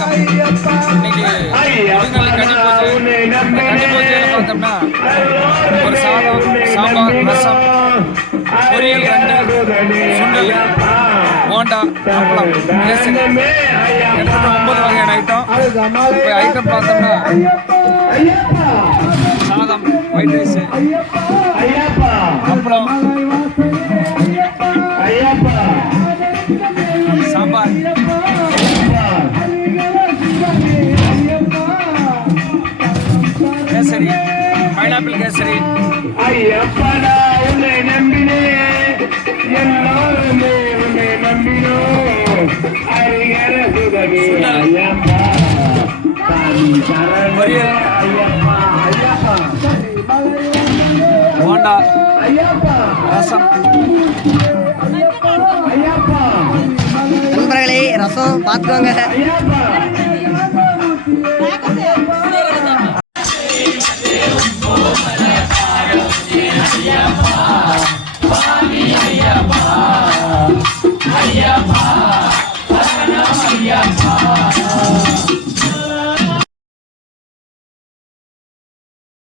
சங்கம் இன்னைக்கு கன்னி பூஜையில் பார்த்தோம்னா ஒரு சாதம், சாம்பார், ரசம், பொரியல், சுண்டல், போண்டா, அப்பளம், கேசரி, கிட்டத்தட்ட 9 வகையான ஐட்டம். இப்போ ஐட்டம் பார்த்தோம்னா சாதம், ஒயிட் ரைஸு, அப்பளம், சாம்பார், கேசரி, பைனாப்பிள் கேசரி, பொரியல், போண்டா, ரசம். நண்பர்களே, ரசம் பார்த்துக்கோங்க. ஐயப்பா